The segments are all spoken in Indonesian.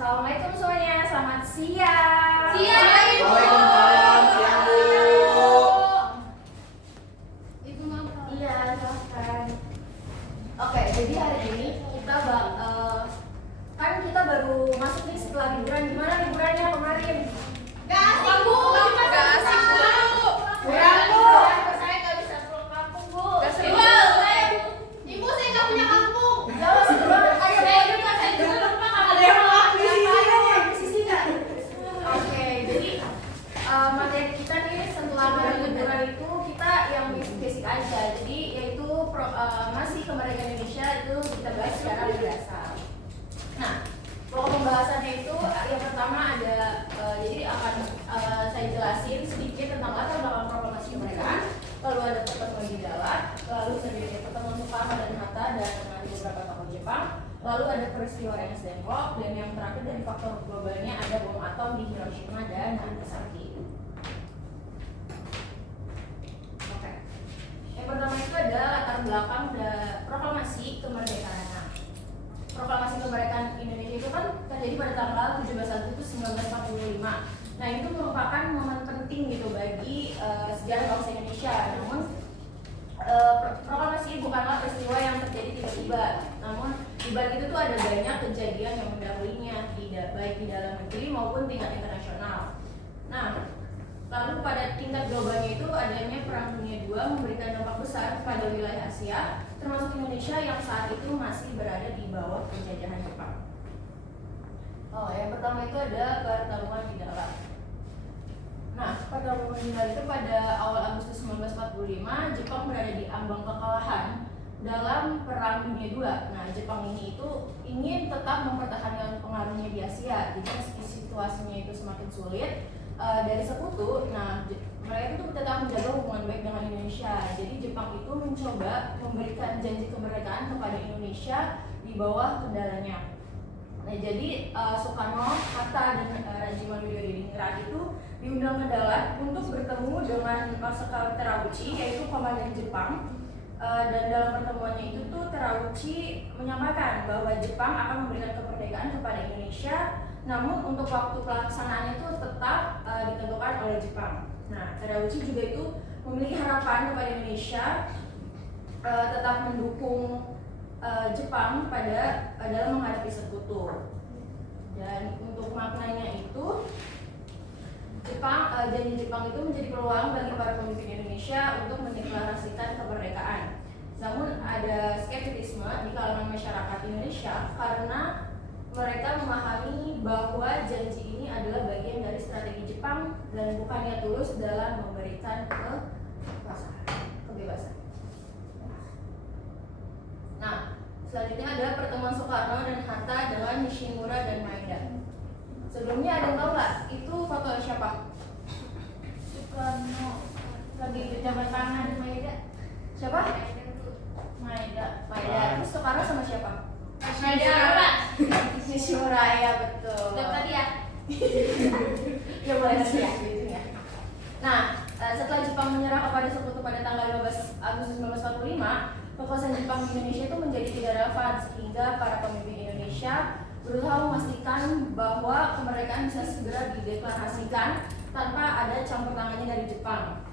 Assalamualaikum semuanya, selamat siang. Siang. Waalaikumsalam, siang Bu. Ibu mau Iya, silahkan. Oke, jadi hari ini kita kan kita baru masuk nih setelah liburan. Gimana liburannya kemarin? Gak asik Bu, gak asik Bu. Kurang Bu. Saya gak bisa pulang kampung Bu. Gak seru. Ibu saya gak punya kampung. Ya lo seru banget. Ayo, Saya juga saya juga lupa ada yang mau di sisi nggak? Oke, jadi materi kita nih selama liburan itu kita yang basic aja. Jadi yaitu masih kemerdekaan Indonesia itu kita bahas secara berdasar. Nah, pokok pembahasannya itu yang pertama ada jadi akan saya jelasin sedikit tentang latar belakang proklamasi kemerdekaan, lalu ada pertemuan di Dalat, lalu selanjutnya pertemuan Soekarno dan Hatta dan beberapa tokoh Jepang, lalu ada peristiwa Rengas Dengklok, dan yang terakhir dari faktor globalnya ada bom atom di Hiroshima dan Nagasaki. Oke, yang pertama itu ada latar belakang proklamasi kemerdekaan. Nah, proklamasi kemerdekaan Indonesia itu kan terjadi pada tanggal 17 Agustus 1945. Nah, itu merupakan momen penting gitu bagi sejarah bangsa Indonesia. Namun proklamasi ini bukanlah peristiwa yang terjadi tiba-tiba. Namun di balik itu tuh ada banyak kejadian yang mendahulunya, baik di dalam negeri maupun tingkat internasional. Nah, lalu pada tingkat globalnya itu adanya Perang Dunia II memberikan dampak besar pada wilayah Asia, termasuk Indonesia yang saat itu masih berada di bawah penjajahan Jepang. Oh, yang pertama itu ada pertarungan di Dalat. Nah, pertarungan di Dalat itu pada awal Agustus 1945, Jepang berada di ambang kekalahan dalam Perang Dunia II. Nah, Jepang ini itu ingin tetap mempertahankan pengaruhnya di Asia. Jadi meski situasinya itu semakin sulit dari sekutu, nah mereka itu tetap menjaga hubungan baik dengan Indonesia. Jadi Jepang itu mencoba memberikan janji kemerdekaan kepada Indonesia di bawah kendalanya. Nah, jadi Soekarno, Hatta, dan Rajiman Widodiningrat itu diundang ke Dalat untuk bertemu dengan Marsikal Terauchi, yaitu komandan Jepang. Dan dalam pertemuannya itu tuh Terauchi menyamakan bahwa Jepang akan memberikan kemerdekaan kepada Indonesia, namun untuk waktu pelaksanaannya itu tetap ditentukan oleh Jepang. Nah, Terauchi juga itu memiliki harapan kepada Indonesia tetap mendukung Jepang dalam menghadapi sekutu. Dan untuk maknanya itu janji Jepang itu menjadi peluang bagi para pemimpin Indonesia untuk mendeklarasikan kemerdekaan. Namun ada skeptisisme di kalangan masyarakat Indonesia karena mereka memahami bahwa janji ini adalah bagian dari strategi Jepang dan bukannya tulus dalam memberikan kebebasan. Nah, selanjutnya ada pertemuan Soekarno dan Hatta dengan Nishimura dan Maeda. Sebelumnya ada yang tahu nggak itu foto siapa? Soekarno lagi jabat tangan. Maeda siapa? Maeda. Terus Soekarno sama siapa? Maeda. Nishimura, ya betul. Tadi ya. Ya boleh sih ya, gitu ya. Nah, setelah Jepang menyerah kepada sekutu pada tanggal 15 Agustus 1945, kekuasaan Jepang di Indonesia itu menjadi tidak relevan sehingga para pemimpin Indonesia berusaha memastikan bahwa kemerdekaan bisa segera dideklarasikan tanpa ada campur tangannya dari Jepang.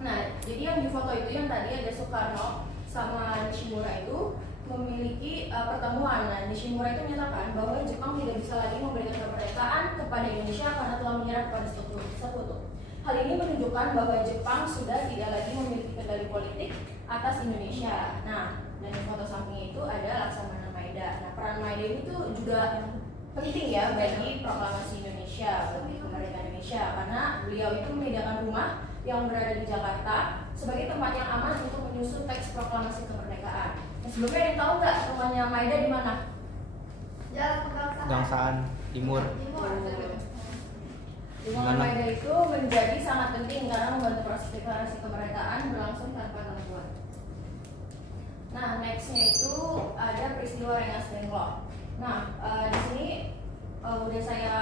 Nah, jadi yang di foto itu yang tadi ada Soekarno sama Nishimura itu memiliki pertemuan. Nah, Nishimura itu menyatakan bahwa Jepang tidak bisa lagi memberikan kemerdekaan kepada Indonesia karena telah menyerah kepada sekutu. Hal ini menunjukkan bahwa Jepang sudah tidak lagi memiliki kendali politik atas Indonesia. Nah, dan di foto samping itu ada Laksamana Maeda. Nah, peran Maeda ini tuh juga penting ya bagi proklamasi Indonesia, bagi kemerdekaan Indonesia, karena beliau itu menyediakan rumah yang berada di Jakarta sebagai tempat yang aman untuk menyusun teks proklamasi kemerdekaan. Nah, sebelumnya ada yang tahu nggak rumahnya Maeda di mana? Jalan Pegangsaan Timur. Rumah Maeda itu menjadi sangat penting karena membantu proses deklarasi kemerdekaan berlangsung tanpa gangguan. Nah, nextnya itu ada peristiwa Rengas Dengklok. Nah, di sini udah saya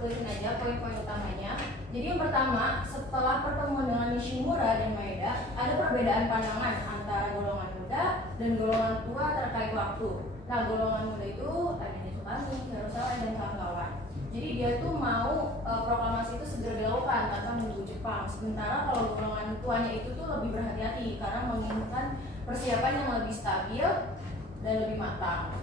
tulisin aja poin-poin utamanya. Jadi yang pertama, setelah pertemuan dengan Nishimura dan Maeda, ada perbedaan pandangan antara golongan muda dan golongan tua terkait waktu. Nah, golongan muda itu ada Sukami, Hirosawa, dan kawan-kawan. dia tuh mau proklamasi itu segera dilakukan tanpa menunggu Jepang. Sementara kalau golongan tuanya itu tuh lebih berhati-hati karena menginginkan persiapan yang lebih stabil dan lebih matang.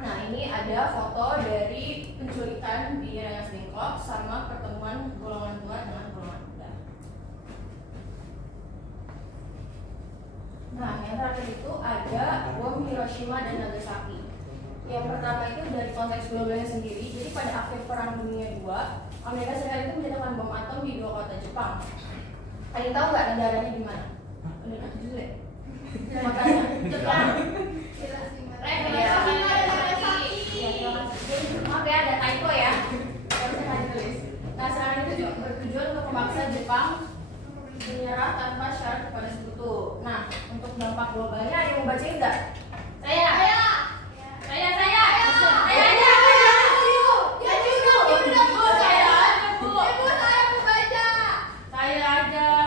Nah, ini ada foto dari penculikan di Rengas Dengklok sama pertemuan golongan tua dengan golongan muda. Nah, yang terakhir itu ada bom Hiroshima dan Nagasaki. Yang pertama itu dari konteks globalnya sendiri. Jadi pada akhir Perang Dunia II, Amerika Serikat itu menjatuhkan bom atom di 2 kota Jepang. Kalian tahu nggak negaranya di mana? Udah jelek. Makanya Jepang. Maaf ya, ada typo ya. Harusnya nggak ditulis. Nah, serangan itu juga bertujuan untuk memaksa Jepang menyerah tanpa syarat kepada sekutu. Nah, untuk dampak globalnya ada yang mau bacain nggak? Saya aja.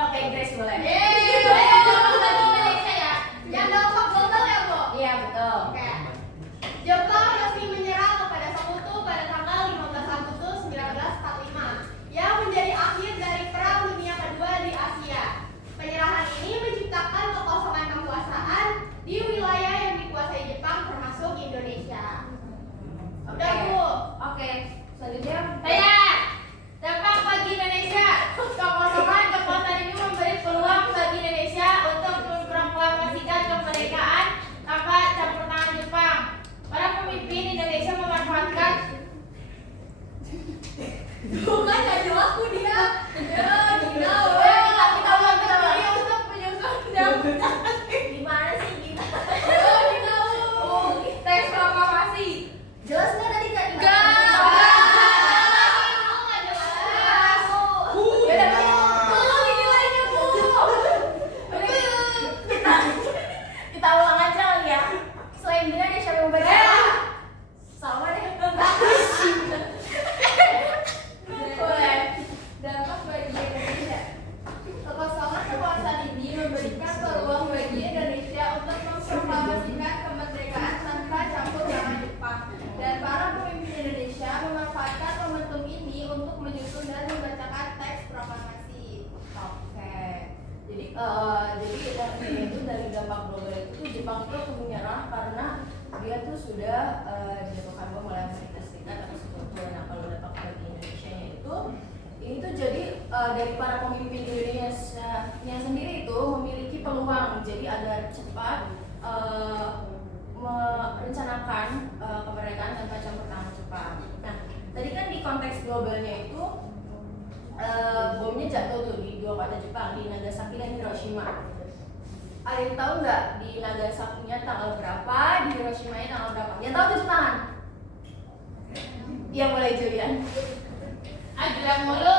Oke, Grace boleh. Iya, betul. Jepang resmi menyerah kepada sekutu pada tanggal 15 Agustus 1945 yang menjadi akhir dari Perang Dunia Kedua di Asia. Penyerahan ini menciptakan kekosongan kekuasaan di wilayah yang dikuasai Jepang termasuk Indonesia. Udah, Bu. Oke, selanjutnya Dampak bagi Indonesia. Kekosongan kekuasaan ini memberi peluang bagi Indonesia untuk memproklamasikan kemerdekaan tanpa campur tangan Jepang. Para pemimpin Indonesia memanfaatkan bukan gak jelas Bu dia. Kita untuk menyusun dampak. gimana sih Gina? Teks proklamasi. Jelas nggak tadi Kak? Kita ulang aja kali ya. Selain Gina ada siapa yang mau baca? Sama deh. Boleh. Dampak bagi Indonesia. Kekosongan kekuasaan ini memberikan peluang bagi Indonesia untuk memproklamasikan kemerdekaan tanpa campur tangan Jepang. Dan para pemimpin Indonesia memanfaatkan momentum ini untuk menyusun dan membacakan teks proklamasi. Oke. Jadi itu dari dampak global itu Jepang itu langsung menyerah karena dia tuh sudah dijatuhkan bom oleh Amerika Serikat atau sekutu. Nah, kalau dampak bagi Indonesia itu ini tuh jadi dari para pemimpin Indonesia-nya sendiri itu memiliki peluang jadi agar cepat merencanakan kemerdekaan tanpa campur tangan Jepang. Nah, tadi kan di konteks globalnya itu bomnya jatuh tuh di 2 kota Jepang, di Nagasaki dan Hiroshima. Ada yang tahu nggak di Nagasakinya tanggal berapa, di Hiroshima-nya tanggal berapa? Yang tahu tuh tangan. Iya, boleh Julian. Bilang mulu.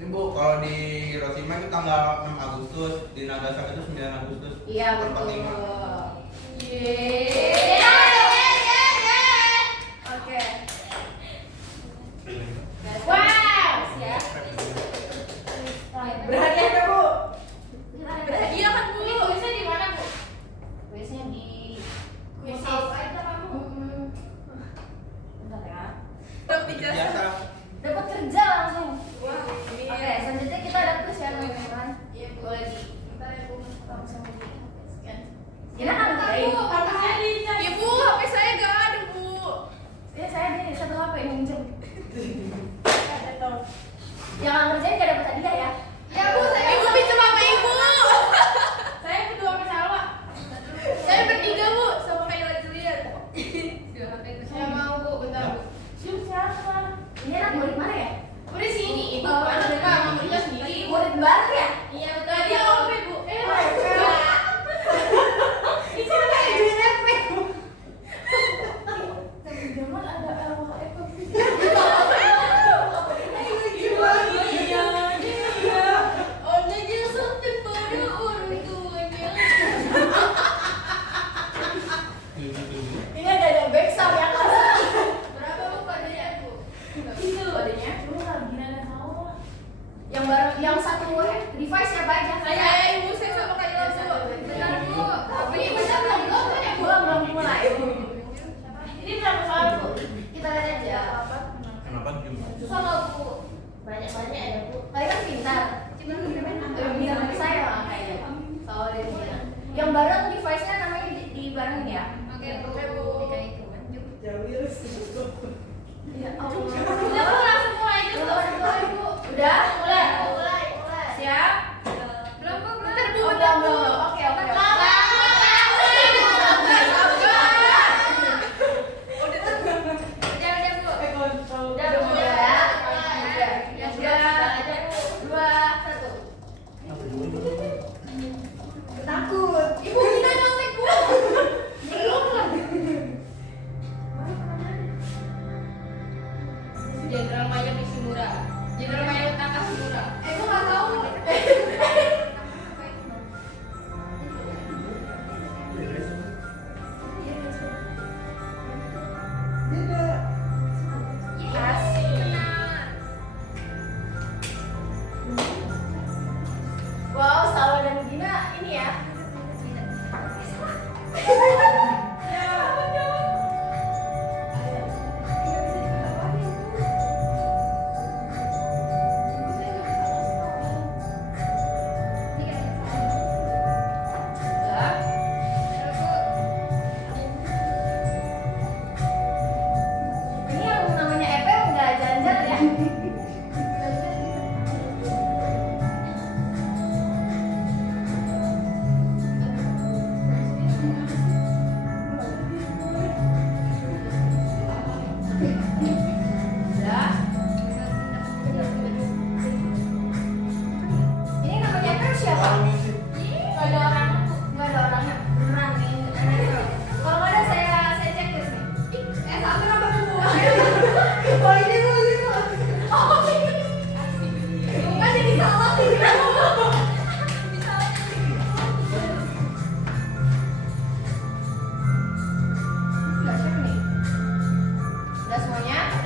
Ini Bu, kalau di Hiroshima itu tanggal 6 Agustus, di Nagasaki itu 9 Agustus. Iya, betul. 45. Oke. Wow. Ya. Berhati ada Bu. Iya kan Bu. Ini tulisnya di mana Bu? Biasanya di Kuis aja kamu. Bentar ya. Biasa. Dapat kerja langsung. Wah, Oke, selanjutnya kita ada quiz ya teman-teman. Iya Bu. Boleh di Bentar ya Bu. langsung di scan. Gina kan HP saya dicari. Ibu, HP saya gak ada Bu. Ya saya di satu HP minjem. Ada tuh. Yang nggak ngerjain gak dapat hadiah ya. Ya Bu, saya Ibu pinjam HP Ibu. Saya berdua sama Salwa. Saya bertiga Bu, sama Kayla Julian. Saya mau Bu, bentar Bu. Siapa? Ini anak murid mana ya? Udah sini Ibu, kan mereka sama muridnya sendiri. Murid baru ya? Iya betul. Dia OP Bu. Itu ada IDP. Jangan ada LHF. Ini ada backsam ya kan? Berapa Bu kodenya Bu? Itu adanya. Yang baru, yang satu revive Jenderal Mayor Nishimura. Jenderal Mayor Takashimura. Gue nggak tahu. Asik. Wow, Salwa dan Gina ini ya. Ini yang namanya EP nggak janjal ya? Ya. Ini namanya EP siapa? Nggak ada orang, nggak ada orangnya. Beneran nih. Kalau nggak ada saya cek terus nih. Satu apa dua? Oh ini tuh gitu. Oh ini. Bukan jadi salah sih. Nggak cek nih. Udah semuanya?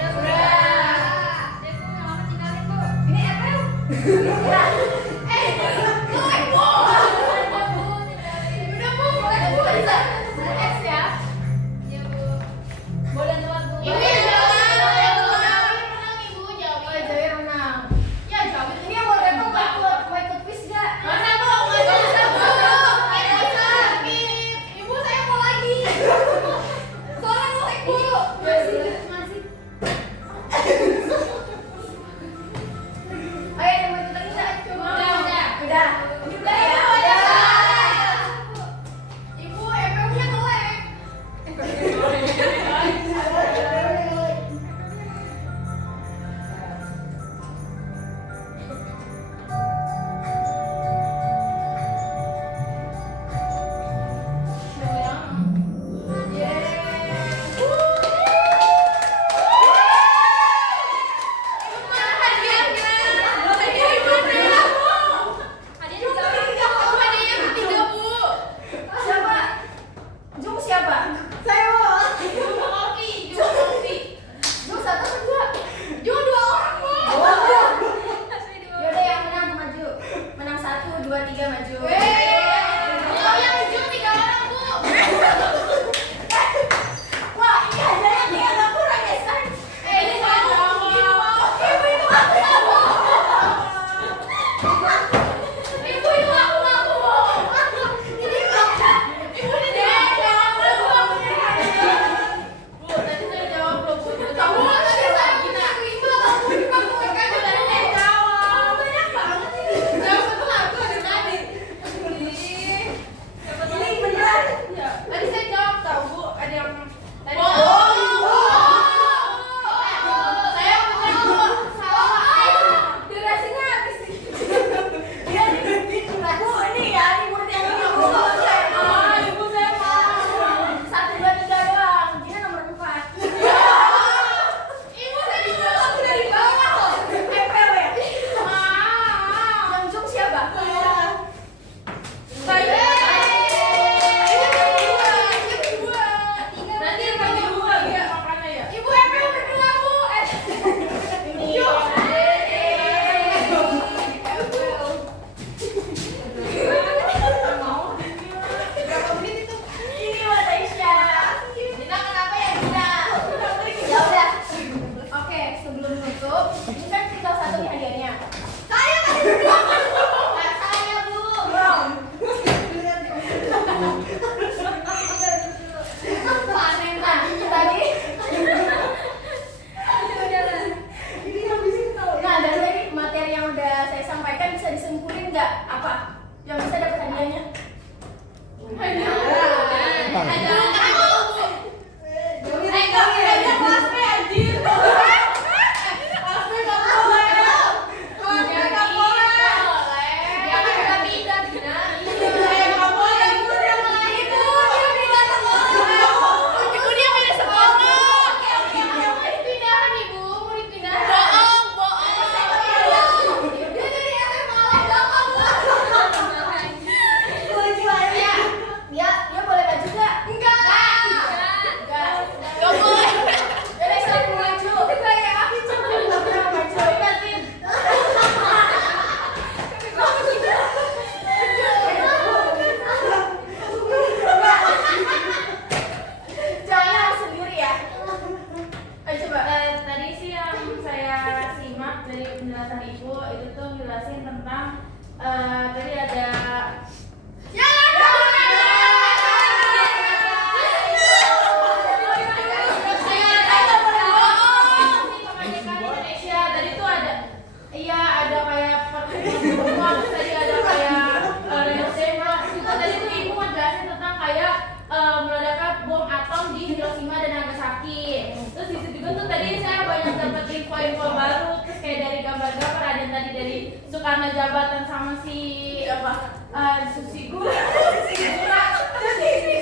karena jabatan sama si apa? Susi Gura.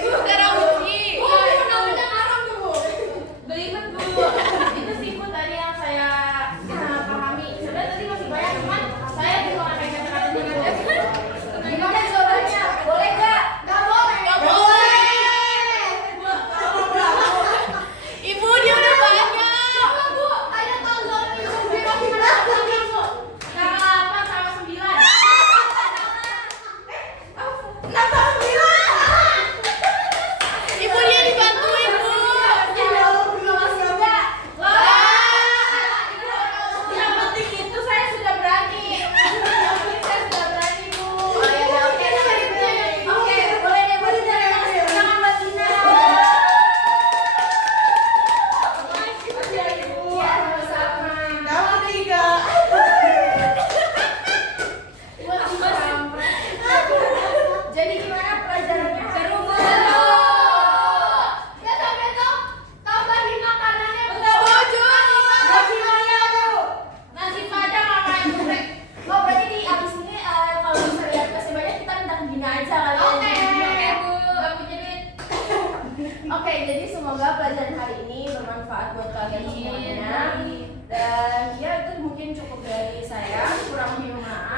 Sekarang uji. Oh, itu namanya haram tuh, Bu. Belibet, Bu. Itu sih, Bu, tadi yang saya pahami. Sebenarnya tadi masih banyak, cuman saya juga nggak kayak kata-katanya aja. Gimana jawabannya? Boleh nggak? Nggak boleh. Nggak boleh. Ibu dia udah banyak. Apa, Bu? Ada tanggal Ibu bilang gimana tanggalnya, Bu? Tanggal 8 sama 9. 6 tahun bilang. Ibu dia dibantuin, Bu. Yang penting itu saya sudah berani. Yang penting saya sudah berani, Bu. Oke, boleh deh buat Dina. Jangan buat Dina. Iya, sama-sama. Nama tiga. Jadi gimana pelajarannya? Seru Besok tambahin makanannya, Bu. Nasi Maya, Bu. Nasi padang sama ayam geprek. Oh, berarti di abis ini kalau bisa lihat masih banyak kita minta ke Dina aja kali ya. Oke, Bu. Gak punya duit. Oke, jadi semoga pelajaran hari ini bermanfaat buat kalian semuanya. Dan ya itu mungkin cukup dari saya, kurang lebih maaf.